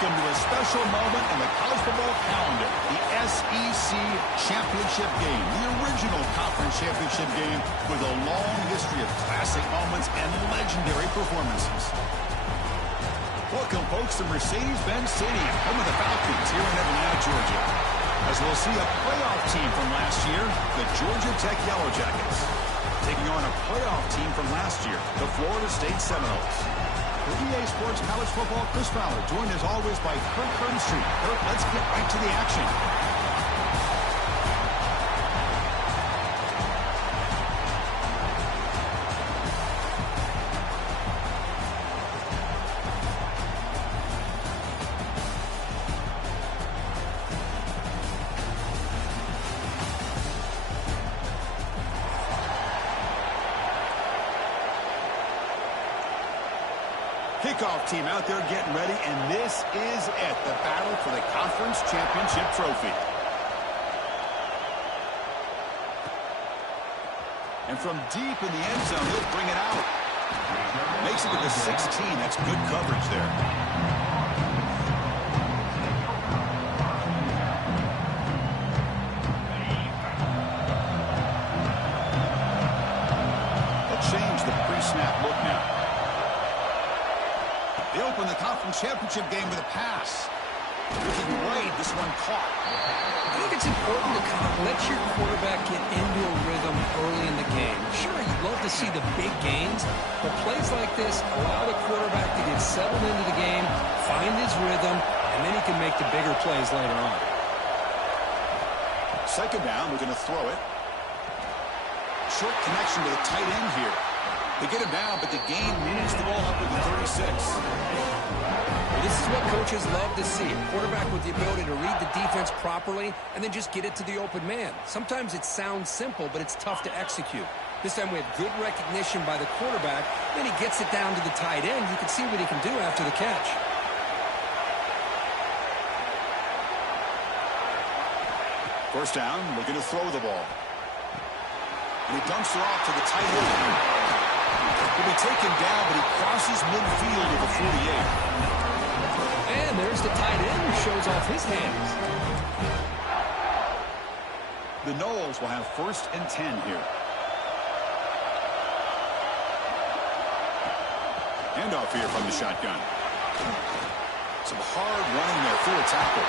Welcome to a special moment in the college football calendar, the SEC Championship game, the original conference championship game with a long history of classic moments and legendary performances. Welcome, folks, to Mercedes-Benz Stadium, home of the Falcons here in Atlanta, Georgia. As we'll see a playoff team from last year, the Georgia Tech Yellow Jackets, taking on a playoff team from last year, the Florida State Seminoles. For EA Sports College Football, Chris Fowler, joined as always by Kirk Burnstreet. Kirk, let's get right to the action. Kickoff team out there getting ready, and this is it, the battle for the conference championship trophy. And from deep in the end zone, he'll bring it out. Makes it to the 16. That's good coverage there. They'll change the pre-snap look now. They open the conference championship game with a pass. Looking right, this one caught. I think it's important to kind of let your quarterback get into a rhythm early in the game. Sure, you'd love to see the big gains, but plays like this allow the quarterback to get settled into the game, find his rhythm, and then he can make the bigger plays later on. Second down, we're going to throw it. Short connection to the tight end here. They get him down, but the game moves the ball up with the 36. Well, this is what coaches love to see. A quarterback with the ability to read the defense properly and then just get it to the open man. Sometimes it sounds simple, but it's tough to execute. This time we have good recognition by the quarterback. Then he gets it down to the tight end. You can see what he can do after the catch. First down, looking to throw the ball. And he dumps it off to the tight end. He'll be taken down, but he crosses midfield to the 48. And there's the tight end who shows off his hands. The Noles will have 1st and 10 here. Handoff here from the shotgun. Some hard running there through a tackle.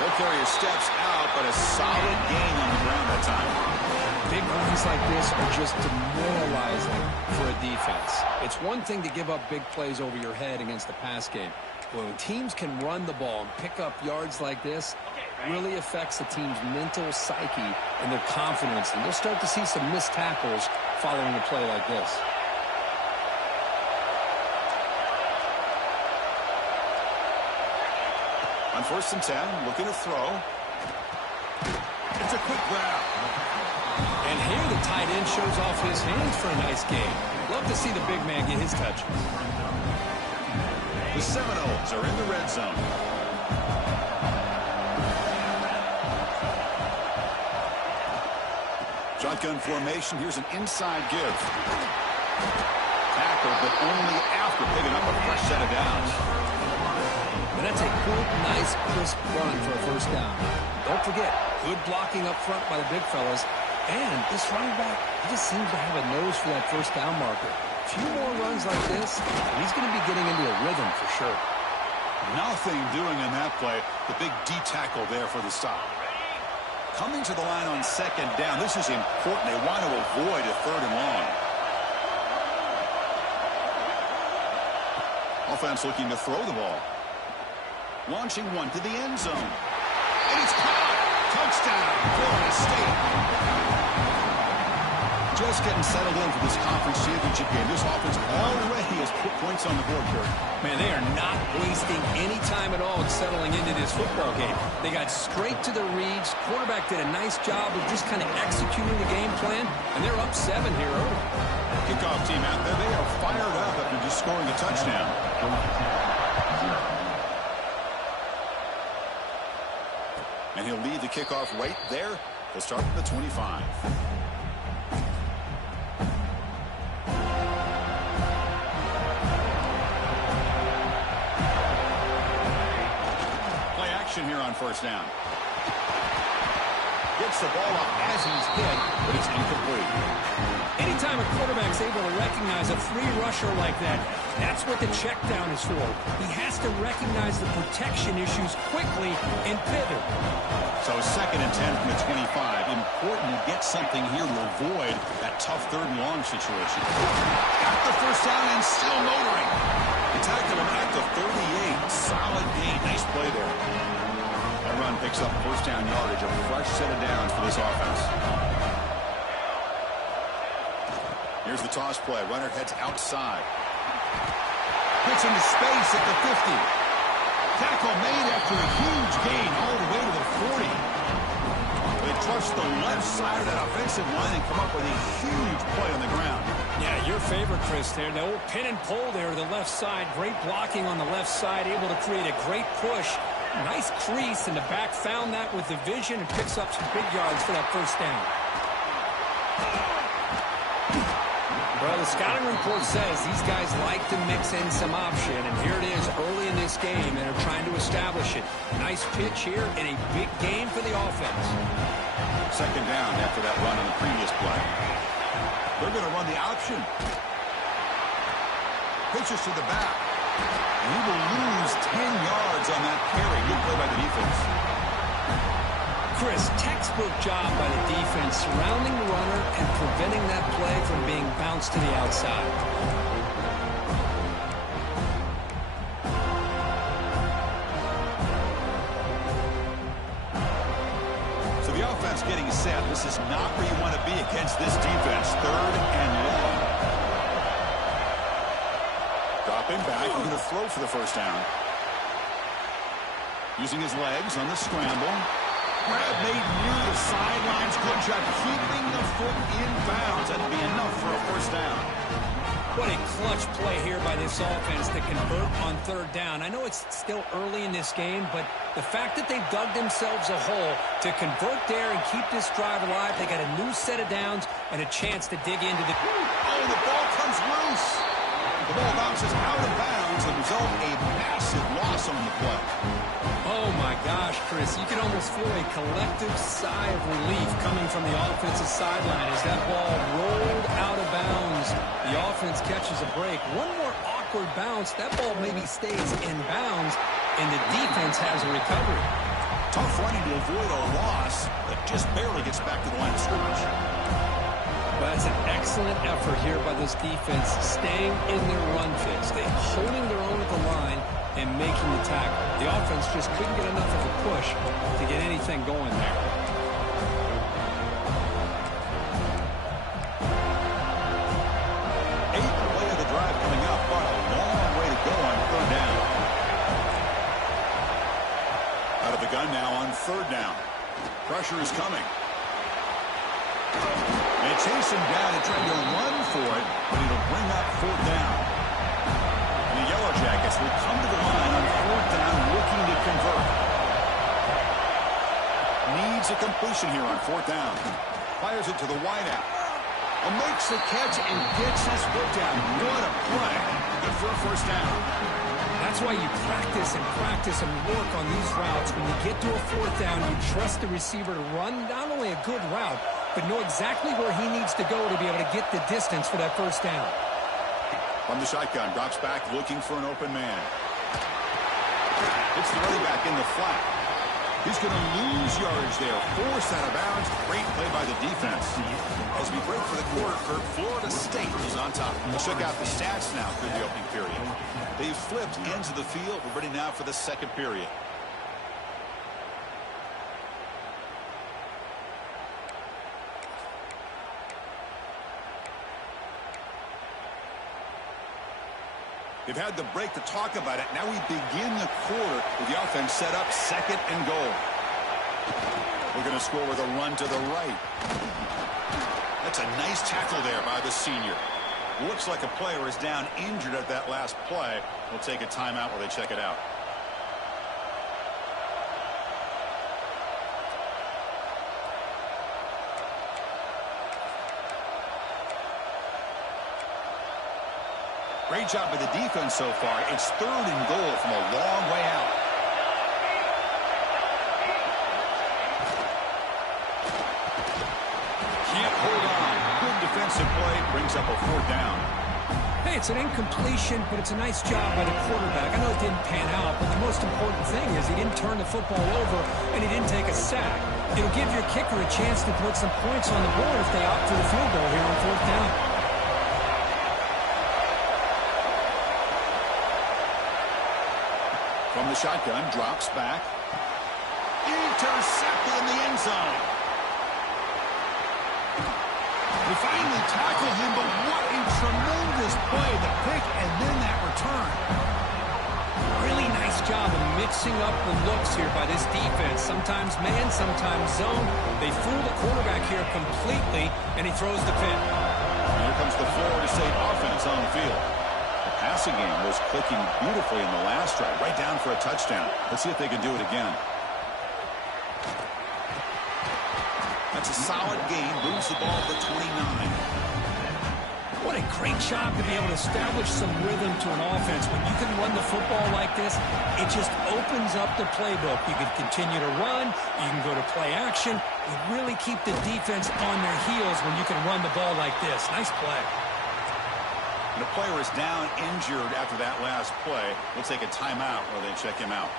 He'll carry his steps out, but a solid gain on the ground that time. Big runs like this are just demoralizing for a defense. It's one thing to give up big plays over your head against the pass game. But when teams can run the ball and pick up yards like this, it really affects the team's mental psyche and their confidence. And you'll start to see some missed tackles following a play like this. On 1st and 10, looking to throw. It's a quick grab. And here the tight end shows off his hands for a nice game. Love to see the big man get his touches. The Seminoles are in the red zone. Shotgun formation. Here's an inside give. Tackle, but only after picking up a fresh set of downs. And that's a good, nice, crisp run for a first down. Don't forget, good blocking up front by the big fellas. And this running back, he just seems to have a nose for that first down marker. A few more runs like this, and he's going to be getting into a rhythm for sure. Nothing doing in that play. The big D tackle there for the stop. Coming to the line on 2nd down. This is important. They want to avoid a 3rd and long. Offense looking to throw the ball. Launching one to the end zone. And it's caught. Touchdown, Florida State. Just getting settled in for this conference championship game. This offense already has put points on the board, Kurt. Man, they are not wasting any time at all settling into this football game. They got straight to the reads. Quarterback did a nice job of just kind of executing the game plan, and they're up 7 here early. Kickoff team out there. They are fired up after just scoring a touchdown. And he'll lead the kickoff right there. He'll start at the 25. completion here on first down. Gets the ball up as he's hit, but it's incomplete. Anytime a quarterback's able to recognize a free rusher like that, that's what the check down is for. He has to recognize the protection issues quickly and pivot. So 2nd and 10 from the 25. Important to get something here to avoid that tough 3rd and long situation. Got the first down and still motoring. He tackled him at the 38. Solid gain. Nice play there. That run picks up first down yardage. A fresh set of downs for this offense. Here's the toss play. Runner heads outside. Gets into space at the 50. Tackle made after a huge gain all the way to the 40. They trust the left side of that offensive line and come up with a huge play on the ground. Yeah, your favorite, Chris, there. The old pin and pull there to the left side. Great blocking on the left side, able to create a great push. Nice crease, and the back found that with the vision and picks up some big yards for that first down. Well, the scouting report says these guys like to mix in some option, and here it is early in this game, and they're trying to establish it. Nice pitch here and a big game for the offense. 2nd down after that run on the previous play. They're going to run the option. Pitches to the back. And he will lose 10 yards on that carry. Good play by the defense. Chris, textbook job by the defense surrounding the runner and preventing that play from being bounced to the outside. So the offense getting set. This is not where you want to be against this defense. 3rd and long. Dropping back. We're going to throw for the first down. Using his legs on the scramble. Grab made near the sidelines. Good job keeping the foot in bounds. That'll be enough for a first down. What a clutch play here by this offense to convert on 3rd down. I know it's still early in this game, but the fact that they dug themselves a hole to convert there and keep this drive alive, they got a new set of downs and a chance to dig into the... Oh, the ball comes loose. The ball bounces out of bounds and result a massive loss on the play. Oh, my gosh, Chris. You can almost feel a collective sigh of relief coming from the offensive sideline as that ball rolled out of bounds. The offense catches a break. One more awkward bounce. That ball maybe stays in bounds, and the defense has a recovery. Tough running to avoid a loss, but just barely gets back to the line of scrimmage. Well, that's an excellent effort here by this defense, staying in their run fix. They're holding their own at the line and making the tackle. The offense just couldn't get enough of a push to get anything going there. Eighth play of the drive coming up, but a long way to go on 3rd down. Out of the gun now on 3rd down. Pressure is coming. They chase him down and try to run for it, but it'll bring up 4th down. And the Yellow Jackets will come to the line on 4th down looking to convert. Needs a completion here on 4th down. Fires it to the wideout. Makes the catch and gets his foot down. What a play. Good for a first down. That's why you practice and work on these routes. When you get to a 4th down, you trust the receiver to run not only a good route, but know exactly where he needs to go to be able to get the distance for that first down. From the shotgun, drops back looking for an open man. It's the running back in the flat. He's going to lose yardage there. Forced out of bounds. Great play by the defense. As we break for the quarter, Kurt, Florida State is on top. We'll check out the stats now through the opening period. They've flipped ends of the field. We're ready now for the 2nd period. They've had the break to talk about it. Now we begin the quarter with the offense set up 2nd and goal. We're going to score with a run to the right. That's a nice tackle there by the senior. Looks like a player is down injured at that last play. We'll take a timeout while they check it out. Great job by the defense so far. It's 3rd and goal from a long way out. Defensive play brings up a 4th down. Hey, it's an incompletion, but it's a nice job by the quarterback. I know it didn't pan out, but the most important thing is he didn't turn the football over, and he didn't take a sack. It'll give your kicker a chance to put some points on the board if they opt for the field goal here on 4th down. From the shotgun, drops back. Intercepted in the end zone. They finally tackle him, but what a tremendous play. The pick and then that return. Really nice job of mixing up the looks here by this defense. Sometimes man, sometimes zone. They fool the quarterback here completely, and he throws the pick. Here comes the Florida State offense on the field. The passing game was clicking beautifully in the last drive, right down for a touchdown. Let's see if they can do it again. That's a solid gain. Moves the ball to 29. What a great job to be able to establish some rhythm to an offense. When you can run the football like this, it just opens up the playbook. You can continue to run. You can go to play action. You really keep the defense on their heels when you can run the ball like this. Nice play. And the player is down injured after that last play. We'll take a timeout while they check him out.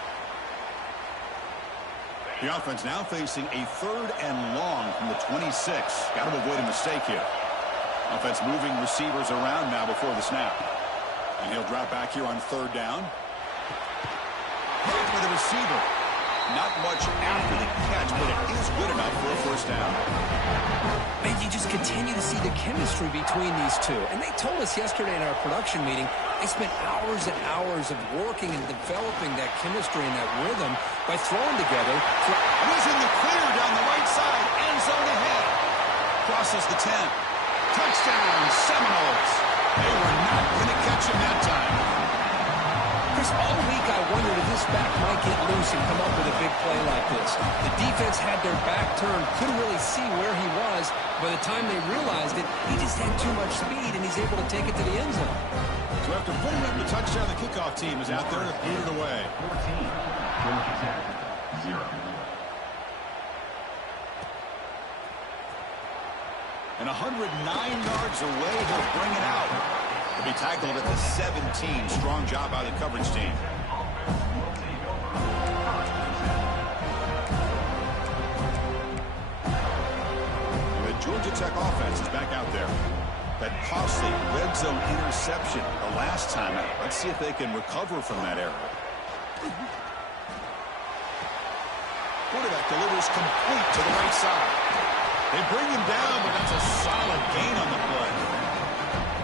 The offense now facing a 3rd and long from the 26. Got to avoid a mistake here. Offense moving receivers around now before the snap. And he'll drop back here on 3rd down. Hit for the receiver. Not much after the catch, but it is good enough for a 1st down. And you just continue to see the chemistry between these two. And they told us yesterday in our production meeting, they spent hours and hours of working and developing that chemistry and that rhythm by throwing together. He's in the clear down the right side. End zone ahead. Crosses the 10. Touchdown, Seminoles. They were not going to catch him that time. Chris, all week I wondered if this back might get loose and come up with a big play like this. The defense had their back turned, couldn't really see where he was. By the time they realized it, he just had too much speed, and he's able to take it to the end zone. So after putting up the touchdown, the kickoff team is out there to boot it away. 14-0. And 109 yards away, he'll bring it out. He'll be tackled at the 17. Strong job by the coverage team. The Georgia Tech offense is back out there. That costly red zone interception the last time out. Let's see if they can recover from that error. Quarterback delivers complete to the right side. They bring him down, but that's a solid gain on the play.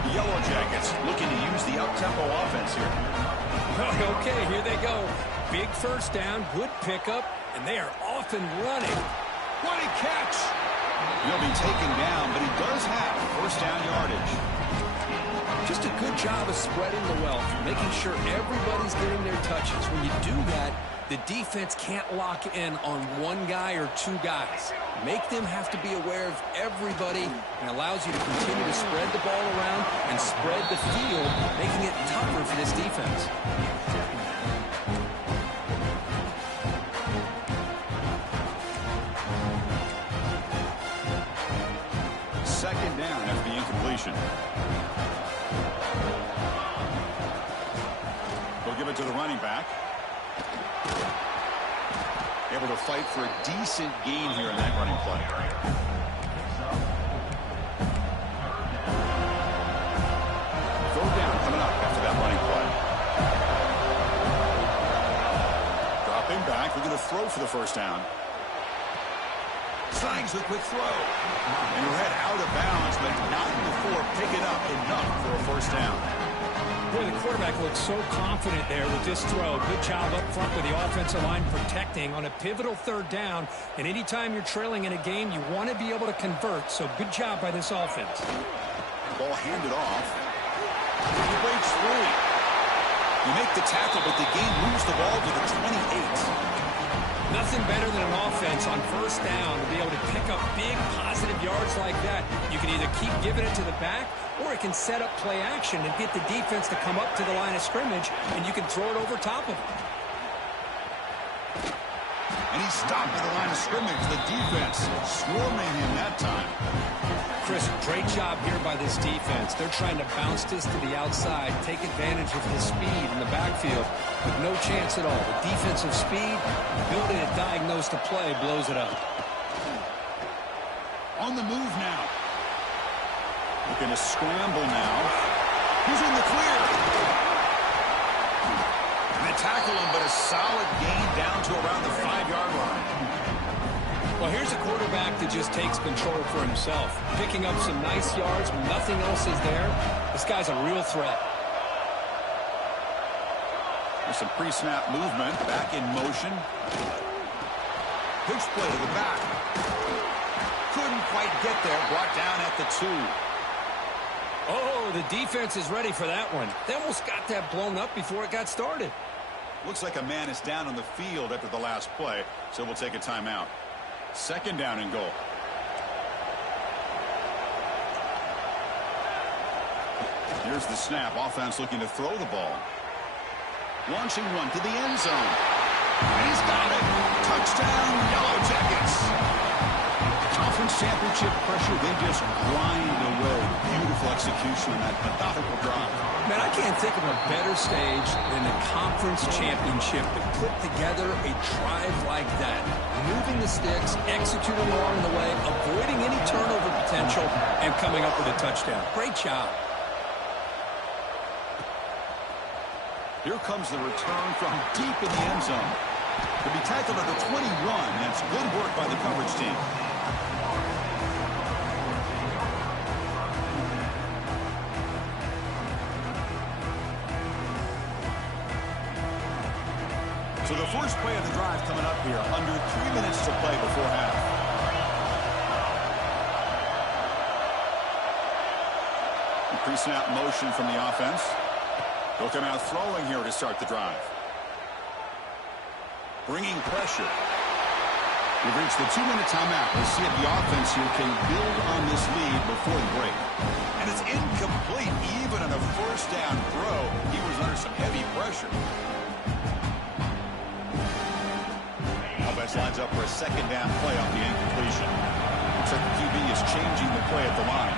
The Yellow Jackets looking to use the up-tempo offense here. Okay, here they go. Big 1st down, good pickup, and they are off and running. What a catch! He'll be taken down, but he does have 1st down yardage. Just a good job of spreading the wealth, making sure everybody's getting their touches. When you do that, the defense can't lock in on one guy or 2 guys. Make them have to be aware of everybody, and allows you to continue to spread the ball around and spread the field, making it tougher for this defense. Second down after the incompletion. We'll give it to the running back. Able to fight for a decent gain here in that running play. Third down coming up after that running play. Dropping back, we're going to throw for the 1st down. Slangs the quick throw. And your head out of bounds, but not before picking up enough for a 1st down. Boy, the quarterback looks so confident there with this throw. Good job up front with the offensive line protecting on a pivotal 3rd down. And anytime you're trailing in a game, you want to be able to convert. So good job by this offense. Ball handed off. He breaks free. You make the tackle, but the game moves the ball to the 28. Nothing better than an offense on 1st down to be able to pick up big positive yards like that. You can either keep giving it to the back, or it can set up play action and get the defense to come up to the line of scrimmage, and you can throw it over top of it. And he stopped at the line of scrimmage. The defense swarming him that time. Chris, great job here by this defense. They're trying to bounce this to the outside, take advantage of his speed in the backfield, with no chance at all. The defensive speed, ability to diagnose the play, blows it up. On the move now. Looking to scramble now. He's in the clear. And they tackle him, but a solid gain down to around the 5-yard line. Well, here's a quarterback that just takes control for himself, picking up some nice yards when nothing else is there. This guy's a real threat. There's some pre-snap movement, back in motion. Pitch play to the back. Couldn't quite get there, brought down at the 2. Oh, the defense is ready for that one. They almost got that blown up before it got started. Looks like a man is down on the field after the last play, so we'll take a timeout. 2nd down and goal. Here's the snap. Offense looking to throw the ball. Launching one to the end zone. And he's got it. Touchdown, Yellow Jackets. Conference championship pressure, they just grind away. Beautiful execution on that methodical drive. Man, I can't think of a better stage than the conference championship to put together a drive like that. Moving the sticks, executing along the way, avoiding any turnover potential, and coming up with a touchdown. Great job. Here comes the return from deep in the end zone. To be tackled at the 21. That's good work by the coverage team. So the first play of the drive coming up here. Under 3 minutes to play before half. Pre-snap motion from the offense. They'll come out throwing here to start the drive. Bringing pressure. We've reached the 2-minute timeout. We'll see if the offense here can build on this lead before the break. And it's incomplete. Even on a first down throw, he was under some heavy pressure. Offense lines up for a 2nd down play off the incompletion. Looks like the QB is changing the play at the line.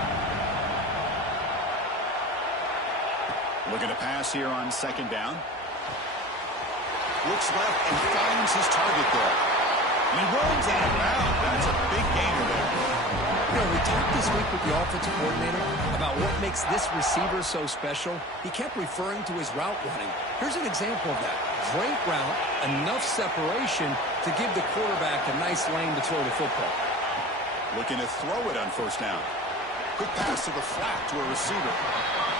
Looking to pass here on 2nd down. Looks left and finds his target there. And he runs out of bounds. That's a big gainer there. You know, we talked this week with the offensive coordinator about what makes this receiver so special. He kept referring to his route running. Here's an example of that. Great route, enough separation to give the quarterback a nice lane to throw the football. Looking to throw it on 1st down. Quick pass to the flat to a receiver.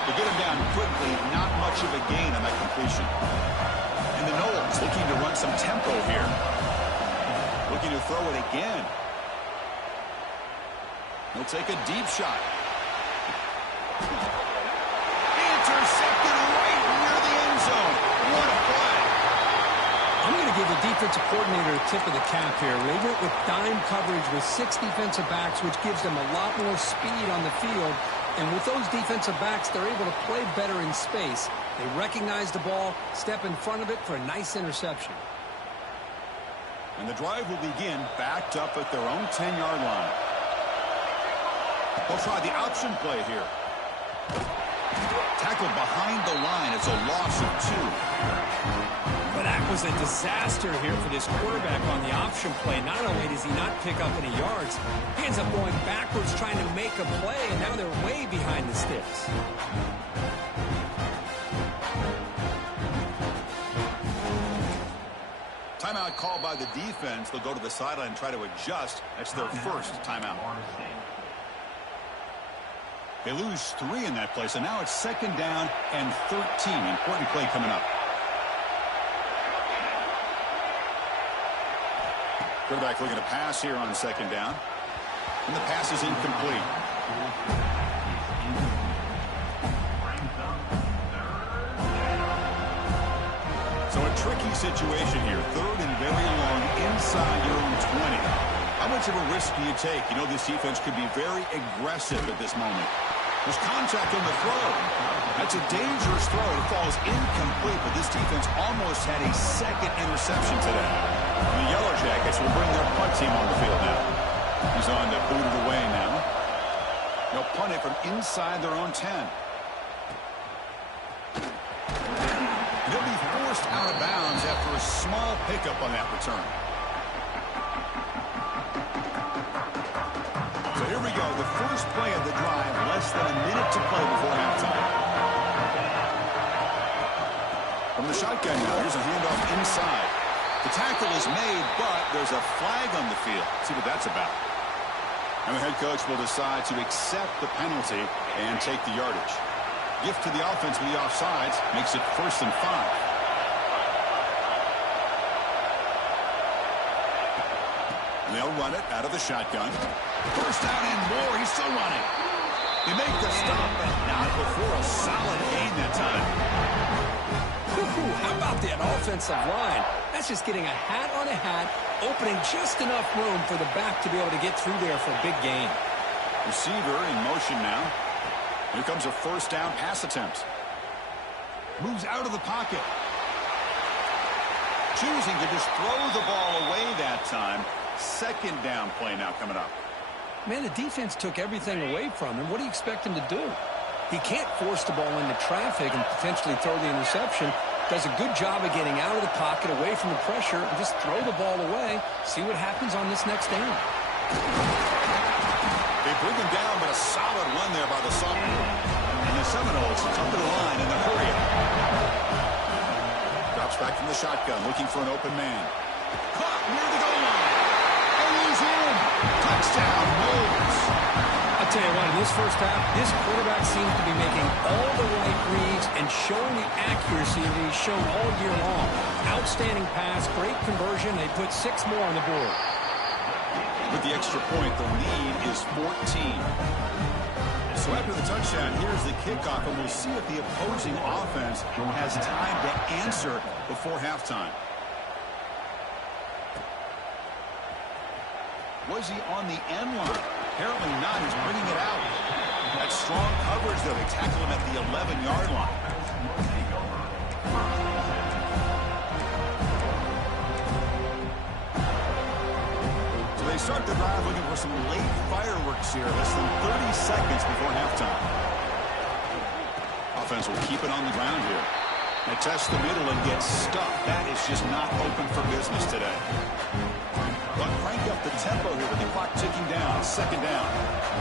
To get him down quickly, not much of a gain on that completion. And the Knowles looking to run some tempo here. Looking to throw it again. He'll take a deep shot. Intercepted right near the end zone. What a play. I'm going to give the defensive coordinator a tip of the cap here. They went with dime coverage with 6 defensive backs, which gives them a lot more speed on the field. And with those defensive backs, they're able to play better in space. They recognize the ball, step in front of it for a nice interception. And the drive will begin backed up at their own 10-yard line. They'll try the option play here. Tackled behind the line. It's a loss of 2. But that was a disaster here for this quarterback on the option play. Not only does he not pick up any yards, he ends up going backwards trying to make a play, and now they're way behind the sticks. Timeout called by the defense. They'll go to the sideline and try to adjust. That's their first timeout. They lose 3 in that play, so now it's 2nd down and 13. Important play coming up. Quarterback looking to pass here on 2nd down. And the pass is incomplete. So a tricky situation here. 3rd and very long inside your own 20. How much of a risk do you take? You know this defense could be very aggressive at this moment. There's contact on the throw. That's a dangerous throw. It falls incomplete, but this defense almost had a 2nd interception today. The Yellow Jackets will bring their punt team on the field now. He's on to boot it away now. They'll punt it from inside their own 10. They'll be forced out of bounds after a small pickup on that return. So here we go. The first play of the drive, less than a minute to play before halftime. From the shotgun now, here's a handoff inside. The tackle is made, but there's a flag on the field. See what that's about. And the head coach will decide to accept the penalty and take the yardage. Gift to the offense with the offsides makes it 1st and 5. And they'll run it out of the shotgun. First down and more. He's still running. They make the stop, but not before a solid gain that time. How about that offensive line? That's just getting a hat on a hat, opening just enough room for the back to be able to get through there for a big gain. Receiver in motion now. Here comes a first down pass attempt. Moves out of the pocket. Choosing to just throw the ball away that time. 2nd down play now coming up. Man, the defense took everything away from him. What do you expect him to do? He can't force the ball into traffic and potentially throw the interception. Does a good job of getting out of the pocket, away from the pressure, and just throw the ball away. See what happens on this next down. They bring him down, but a solid run there by the sophomore. And the Seminoles come to the line in the hurry up. Drops back from the shotgun, looking for an open man. Caught near the goal line. And he's in. Touchdown, Wolves. I'll tell you what, in this first half, this quarterback seems to be making all the right reads and showing the accuracy that he's shown all year long. Outstanding pass, great conversion. They put 6 more on the board. With the extra point, the lead is 14. So after the touchdown, here's the kickoff, and we'll see if the opposing offense has time to answer before halftime. Was he on the end line? Apparently not. He's bringing it out. That strong coverage, though. They tackle him at the 11-yard line. So they start the drive looking for some late fireworks here. Less than 30 seconds before halftime. Offense will keep it on the ground here. They test the middle and get stuck. That is just not open for business today. But crank up the tempo here with the clock ticking down. 2nd down.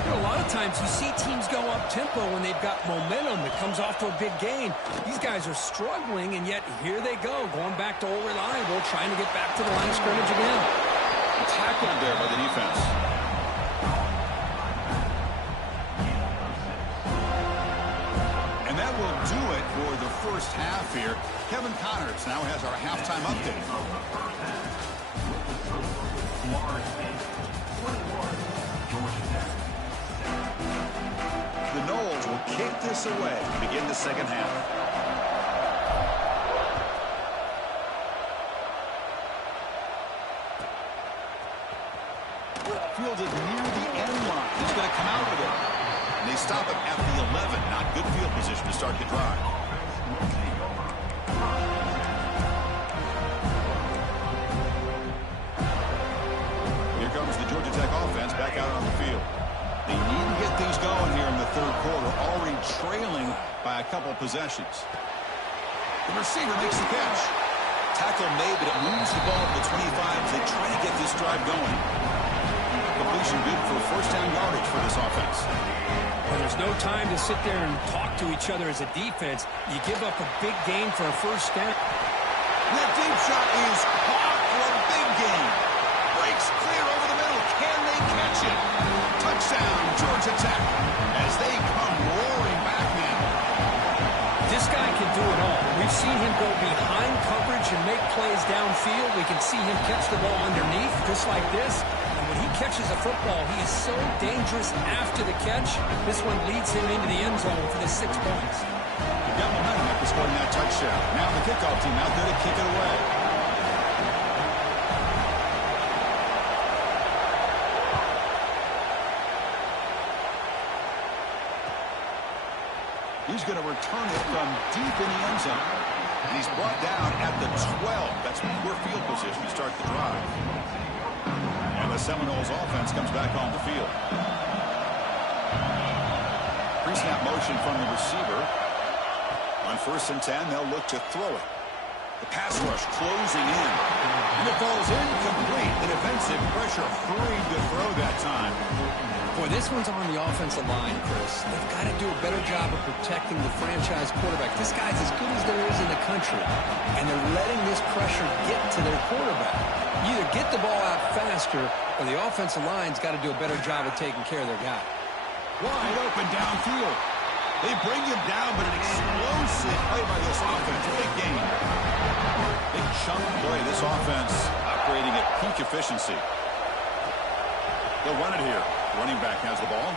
You know, a lot of times you see teams go up-tempo when they've got momentum that comes off to a big gain. These guys are struggling, and yet here they go, going back to old reliable, trying to get back to the line of scrimmage again. Tackled there by the defense. And that will do it for the first half here. Kevin Connors now has our halftime update. The Noles will kick this away to begin the 2nd half. Fielded near the end line. He's going to come out with it. And they stop him at the 11. Not good field position to start the drive. Here comes the Georgia Tech offense back out on the field. They need to get things going here in the 3rd quarter, already trailing by a couple possessions. The receiver makes the catch. Tackle made, but it moves the ball to the 25 as they try to get this drive going. Completion good for 1st down yardage for this offense. Well, there's no time to sit there and talk to each other as a defense. You give up a big gain for a 1st down. That deep shot is caught for a big gain. Breaks clear over the middle. Can they catch it? Touchdown, Georgia Tech, as they come roaring back now. This guy can do it all. We've seen him go behind coverage and make plays downfield. We can see him catch the ball underneath, just like this. And when he catches a football, he is so dangerous after the catch. This one leads him into the end zone for the 6 points. He got momentum after scoring that touchdown. Now the kickoff team out there to kick it away. He's going to return it from deep in the end zone. He's brought down at the 12. That's poor field position to start the drive. And the Seminoles offense comes back on the field. Pre-snap motion from the receiver. On 1st and 10, they'll look to throw it. The pass rush closing in. And it falls incomplete. The defensive pressure hurried to throw that time. Boy, this one's on the offensive line, Chris. They've got to do a better job of protecting the franchise quarterback. This guy's as good as there is in the country, and they're letting this pressure get to their quarterback. You either get the ball out faster, or the offensive line's got to do a better job of taking care of their guy. Wide open downfield. They bring him down, but an explosive play by this offense. Big game. Big chunk play. This offense operating at peak efficiency. They'll run it here. Running back has the ball.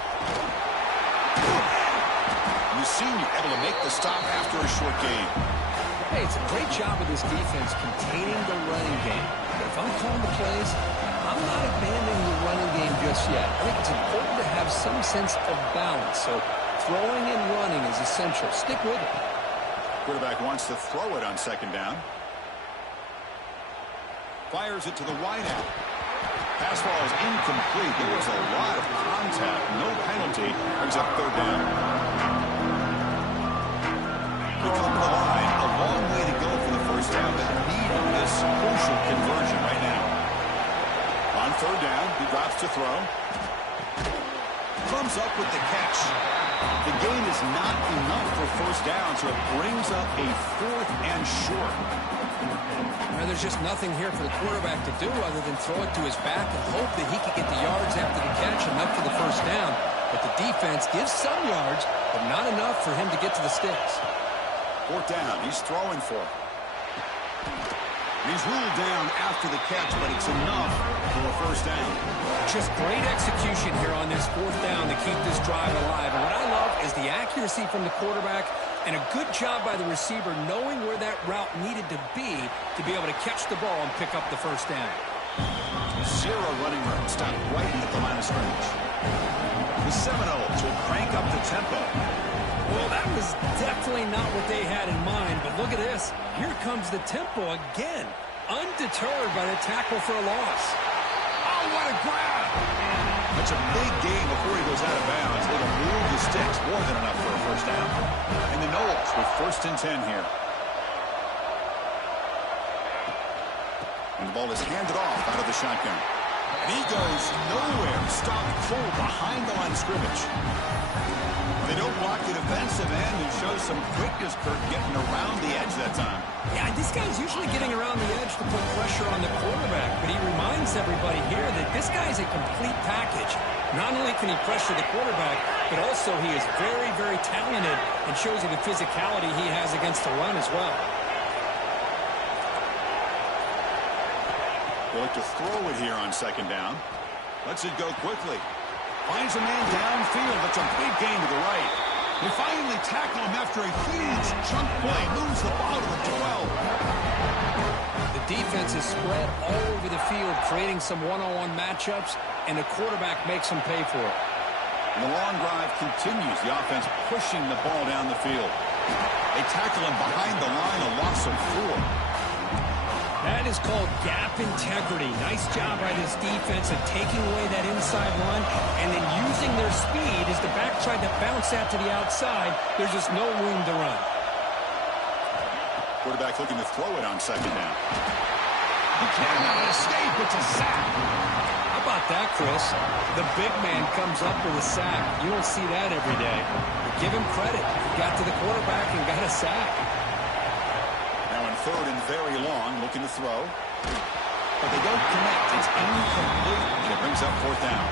The senior able to make the stop after a short gain. Hey, it's a great job of this defense containing the running game. But if I'm calling the plays, I'm not abandoning the running game just yet. I think it's important to have some sense of balance. So throwing and running is essential. Stick with it. Quarterback wants to throw it on 2nd down. Fires it to the wideout. Pass ball is incomplete. There was a lot of contact. No penalty. Brings up 3rd down. We come to the line. A long way to go for the 1st down, but needing this crucial conversion right now. On 3rd down, he drops to throw. Comes up with the catch. The gain is not enough for 1st down, so it brings up a 4th and short. Now, there's just nothing here for the quarterback to do other than throw it to his back and hope that he can get the yards after the catch enough for the 1st down. But the defense gives some yards, but not enough for him to get to the sticks. 4th down. He's throwing for it. He's ruled down after the catch, but it's enough for a 1st down. Just great execution here on this 4th down to keep this drive alive. And what I love is the accuracy from the quarterback and a good job by the receiver knowing where that route needed to be able to catch the ball and pick up the 1st down. 0 running room. Stopped right at the line of scrimmage. The Seminoles will crank up the tempo. Well, that was definitely not what they had in mind, but look at this. Here comes the tempo again, undeterred by the tackle for a loss. Oh, what a grab! That's a big gain before he goes out of bounds. They will move the sticks, more than enough for a 1st down. And the Noles with 1st and 10 here. And the ball is handed off out of the shotgun. And he goes nowhere. Stopped full behind the line of scrimmage. They don't block the defensive end and show some quickness, Kirk, getting around the edge that time. Yeah, this guy's usually getting around the edge to put pressure on the quarterback, but he reminds everybody here that this guy's a complete package. Not only can he pressure the quarterback, but also he is very, very talented and shows you the physicality he has against the run as well. They look to throw it here on 2nd down. Lets it go quickly. Finds a man downfield. That's a big gain to the right. They finally tackle him after a huge chunk play. Moves the ball to the 12. The defense is spread all over the field, creating some one-on-one matchups, and the quarterback makes them pay for it. And the long drive continues. The offense pushing the ball down the field. They tackle him behind the line, a loss of 4. That is called gap integrity. Nice job by this defense of taking away that inside run and then using their speed as the back tried to bounce that to the outside. There's just no room to run. Quarterback looking to throw it on 2nd down. He cannot escape. It's a sack. How about that, Chris? The big man comes up with a sack. You don't see that every day. But give him credit. He got to the quarterback and got a sack. 3rd and very long, looking to throw. But they don't connect. It's incomplete, and it brings up 4th down.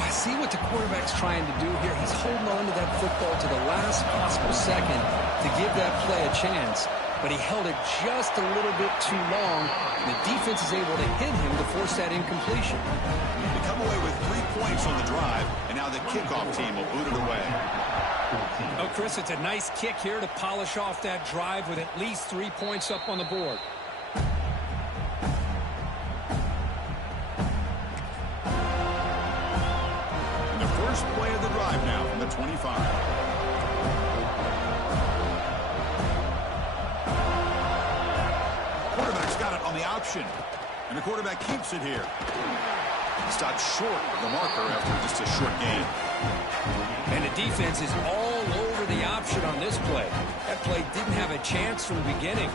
I see what the quarterback's trying to do here. He's holding on to that football to the last possible second to give that play a chance. But he held it just a little bit too long, and the defense is able to hit him to force that incompletion. They come away with 3 points on the drive, and now the kickoff team will boot it away. Oh, Chris, it's a nice kick here to polish off that drive with at least 3 points up on the board. And the first play of the drive now from the 25. Quarterback's got it on the option. And the quarterback keeps it here. He stopped short of the marker after just a short gain. And the defense is all over the option on this play. That play didn't have a chance from the beginning.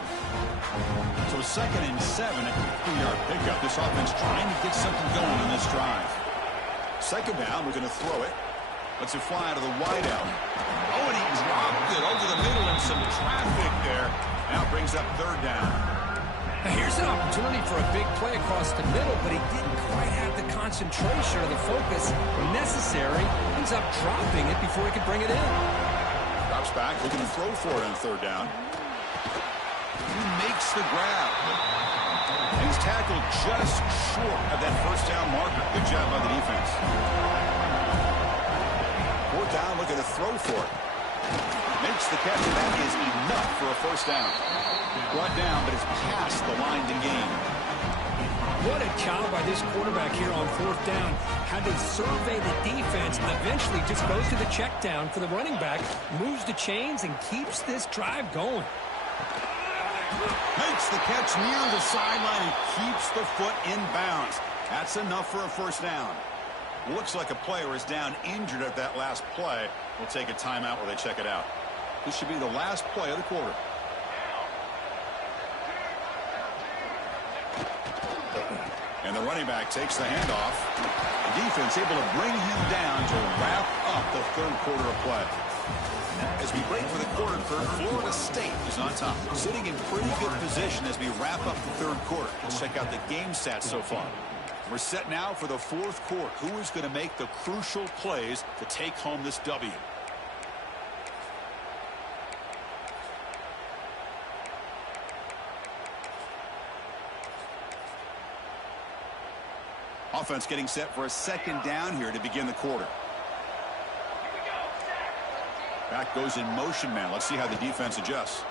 So 2nd and 7, a 3-yard pickup. This offense trying to get something going in this drive. 2nd down, we're going to throw it. Lets it fly to the wideout. Oh, and he dropped it over the middle and some traffic there. Now brings up 3rd down. Now here's an opportunity for a big play across the middle, but he didn't quite have the concentration or the focus necessary. Ends up dropping it before he could bring it in. Drops back, looking to throw for it on 3rd down. He makes the grab. And he's tackled just short of that 1st down marker. Good job by the defense. 4th down, looking to throw for it. Makes the catch, and that is enough for a 1st down. Brought down, but it's past the line to gain. What a job by this quarterback here on 4th down. Had to survey the defense and eventually just goes to the check down for the running back, moves the chains, and keeps this drive going. Makes the catch near the sideline and keeps the foot in bounds. That's enough for a 1st down. Looks like a player is down injured at that last play. We'll take a timeout while they check it out. This should be the last play of the quarter. And the running back takes the handoff. The defense able to bring him down to wrap up the 3rd quarter of play. As we break for the quarter, Florida State is on top, sitting in pretty good position as we wrap up the 3rd quarter. Let's check out the game stats so far. We're set now for the 4th quarter. Who is going to make the crucial plays to take home this W? Offense getting set for a 2nd down here to begin the quarter. Back goes in motion man. Let's see how the defense adjusts.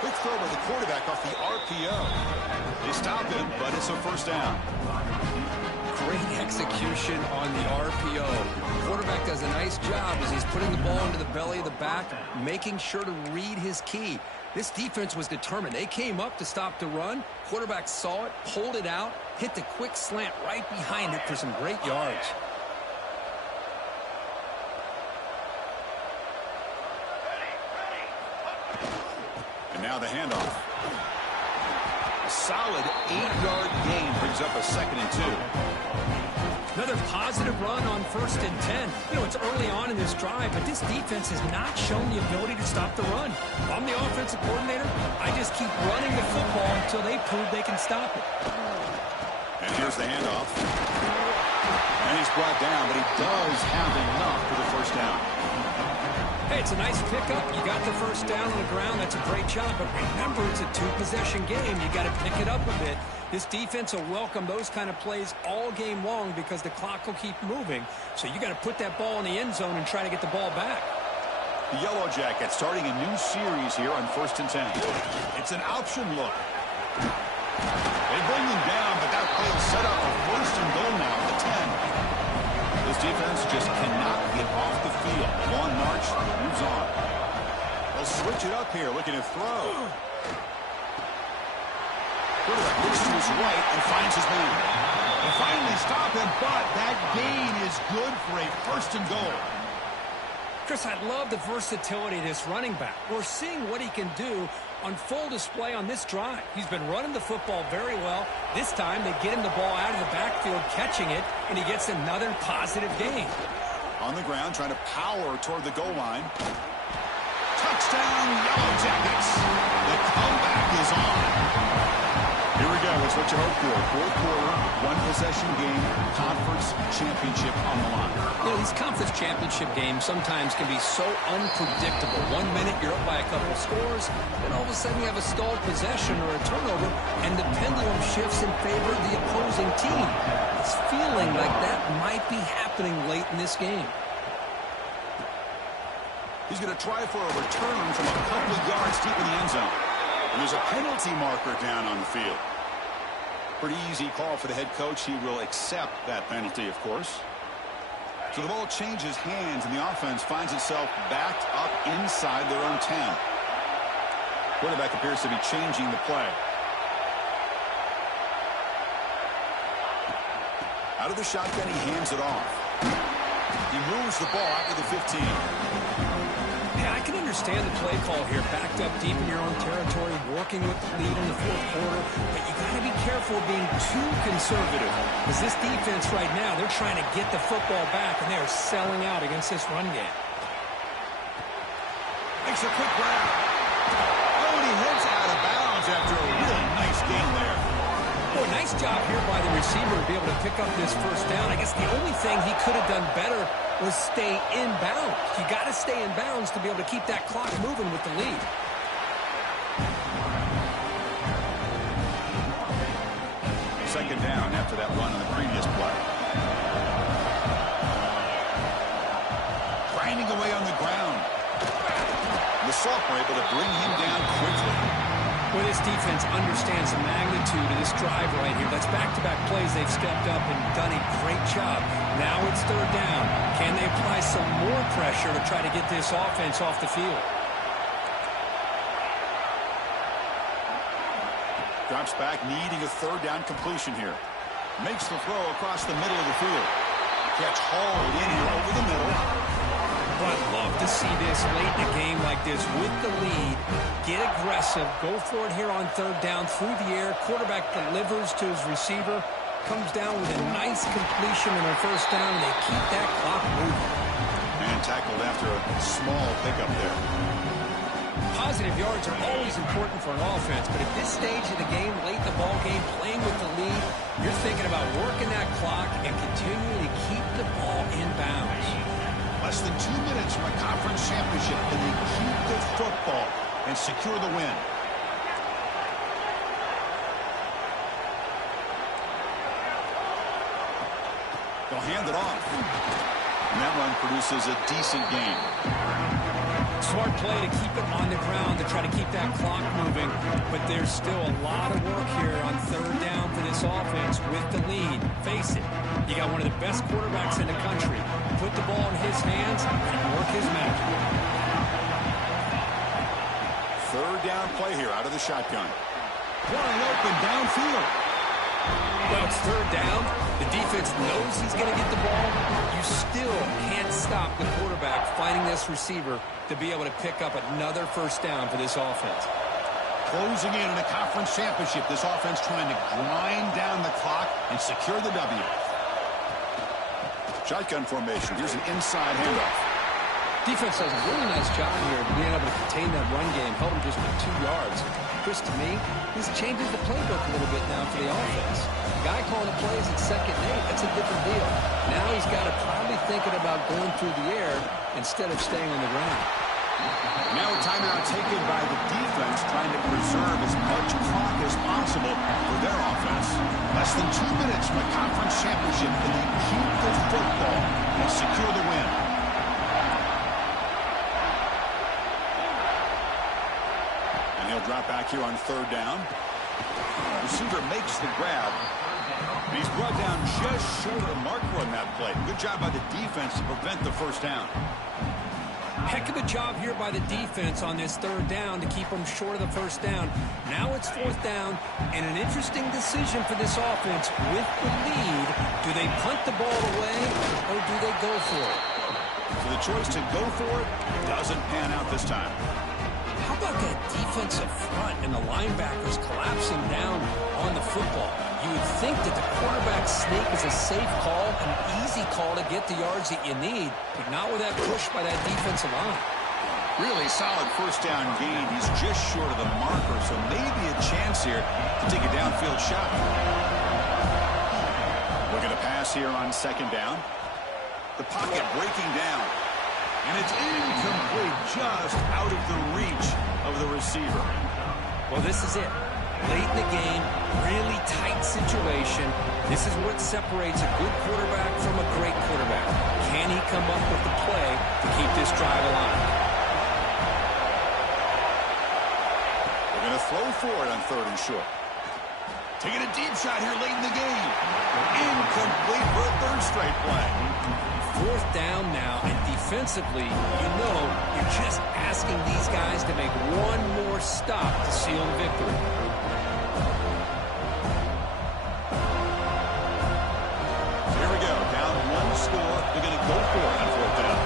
Quick throw by the quarterback off the RPO. They stop him, but it's a 1st down. Great execution on the RPO. Quarterback does a nice job as he's putting the ball into the belly of the back, making sure to read his key. This defense was determined. They came up to stop the run. Quarterback saw it, pulled it out, hit the quick slant right behind it for some great yards. And now the handoff. A solid 8-yard gain brings up a 2nd and 2. Another positive run on 1st and 10. You know, it's early on in this drive, but this defense has not shown the ability to stop the run. If I'm the offensive coordinator, I just keep running the football until they prove they can stop it. And here's the handoff. And he's brought down, but he does have enough for the 1st down. Hey, it's a nice pickup. You got the 1st down on the ground. That's a great job. But remember, it's a 2-possession game. You got to pick it up a bit. This defense will welcome those kind of plays all game long because the clock will keep moving. So you got to put that ball in the end zone and try to get the ball back. The Yellow Jackets starting a new series here on 1st and 10. It's an option look. They bring him down, but that play is set up a 1st and goal now at the 10. This defense just cannot get off the field. The long march moves on. They'll switch it up here, looking to throw. Quarterback looks to his right and finds his man. They finally stop him, but that gain is good for a 1st and goal. Chris, I love the versatility of this running back. We're seeing what he can do on full display on this drive. He's been running the football very well. This time they get him the ball out of the backfield, catching it, and he gets another positive gain. On the ground, trying to power toward the goal line. Touchdown, Yellow Jackets. The comeback is on. Here we go. That's what you hope for. 4th quarter, 1-possession game, conference championship on the line. You know, these conference championship games sometimes can be so unpredictable. 1 minute you're up by a couple scores, then all of a sudden you have a stalled possession or a turnover, and the pendulum shifts in favor of the opposing team. It's feeling like that might be happening late in this game. He's going to try for a return from a couple of yards deep in the end zone. And there's a penalty marker down on the field. Pretty easy call for the head coach. He will accept that penalty, of course. So the ball changes hands, and the offense finds itself backed up inside their own 10. Quarterback appears to be changing the play. Out of the shotgun, he hands it off. He moves the ball out to the 15. Yeah, I can understand the play call here. Backed up deep in your own territory, working with the lead in the fourth quarter. But you got to be careful of being too conservative. Because this defense right now, they're trying to get the football back, and they are selling out against this run game. Makes a quick grab. Oh, and he heads out of bounds after a really nice game there. Boy, nice job here by the receiver to be able to pick up this first down. I guess the only thing he could have done better was stay in bounds. You got to stay in bounds to be able to keep that clock moving with the lead. Second down after that run on the previous play. Grinding away on the ground. The Sophomore able to bring him down quickly. Well, this defense understands the magnitude of this drive right here. That's back-to-back plays. They've stepped up and done a great job. Now it's third down. Can they apply some more pressure to try to get this offense off the field? Drops back, needing a third down completion here. Makes the throw across the middle of the field. Catch hauled in here over the middle. Well, I'd love to see this late in a game like this with the lead. Get aggressive. Go for it here on third down through the air. Quarterback delivers to his receiver. Comes down with a nice completion and a first down, and they keep that clock moving. And tackled after a small pickup there. Positive yards are always important for an offense, but at this stage of the game, late in the ball game, playing with the lead, you're thinking about working that clock and continuing to keep the ball in bounds. Less than 2 minutes from a conference championship, and they keep the football and secure the win. They'll hand it off. And that run produces a decent gain. Smart play to keep it on the ground to try to keep that clock moving. But there's still a lot of work here on third down for this offense with the lead. Face it, you got one of the best quarterbacks in the country. Put the ball in his hands and work his magic. Third down play here out of the shotgun. Wide open downfield. Well, it's third down. The defense knows he's going to get the ball. You still can't stop the quarterback finding this receiver to be able to pick up another first down for this offense. Closing in on a conference championship, this offense trying to grind down the clock and secure the W. Shotgun formation. Here's an inside handoff. Defense does a really nice job here of being able to contain that run game, held him just for 2 yards. Chris, to me, this changes the playbook a little bit now for the offense. Guy calling the plays at 2nd and 8, that's a different deal. Now he's got to probably thinking about going through the air instead of staying on the ground. Now a timeout taken by the defense, trying to preserve as much clock as possible for their offense. Less than 2 minutes from a conference championship, and they keep the football and secure the win. And he'll drop back here on third down. Receiver makes the grab. And he's brought down just short of the marker on that play. Good job by the defense to prevent the first down. Heck of a job here by the defense on this third down to keep them short of the first down. Now it's fourth down, and an interesting decision for this offense with the lead. Do they punt the ball away, or do they go for it? So the choice to go for it doesn't pan out this time. How about that defensive front and the linebackers collapsing down on the football? You would think that the quarterback sneak is a safe call, an easy call to get the yards that you need, but not with that push by that defensive line. Really solid first down gain. He's just short of the marker, so maybe a chance here to take a downfield shot. Looking to pass here on second down. The pocket breaking down. And it's incomplete, just out of the reach of the receiver. Well, this is it. Late in the game, really tight situation. This is what separates a good quarterback from a great quarterback. Can he come up with the play to keep this drive alive? They're going to throw for it on third and short. Taking a deep shot here late in the game. Incomplete for a third straight play. 4th down now, and defensively, you're just asking these guys to make one more stop to seal the victory. Here we go. Down 1 score. They're going to go for it on 4th down.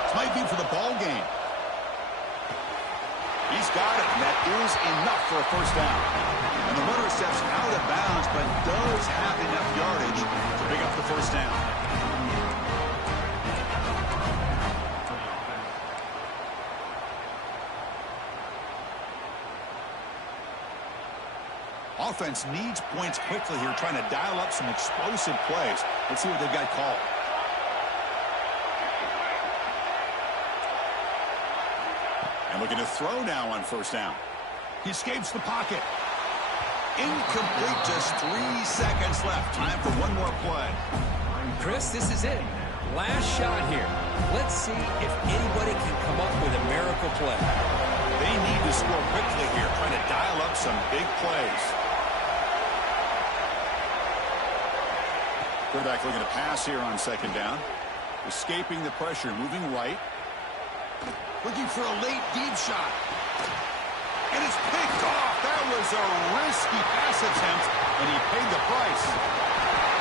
This might be for the ball game. He's got it, and that is enough for a 1st down. And the runner steps out of bounds, but does have enough yardage to pick up the 1st down. Offense needs points quickly here, trying to dial up some explosive plays. Let's see what they've got called. And looking to throw now on 1st down. He escapes the pocket. Incomplete, just 3 seconds left. Time for one more play. Chris, this is it. Last shot here. Let's see if anybody can come up with a miracle play. They need to score quickly here, trying to dial up some big plays. Quarterback looking to pass here on 2nd down. Escaping the pressure, moving right. Looking for a late deep shot. And it's picked off. That was a risky pass attempt, and he paid the price.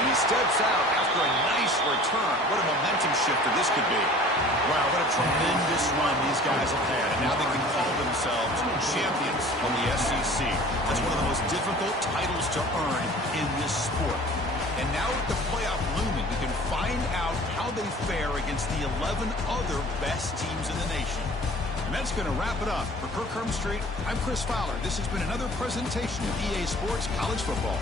And he steps out after a nice return. What a momentum shifter this could be. Wow, what a tremendous run these guys have had. And now they can call themselves champions of the SEC. That's one of the most difficult titles to earn in this sport. And now with the playoff looming, we can find out how they fare against the 11 other best teams in the nation. And that's going to wrap it up. For Kirk Hermstreet, I'm Chris Fowler. This has been another presentation of EA Sports College Football.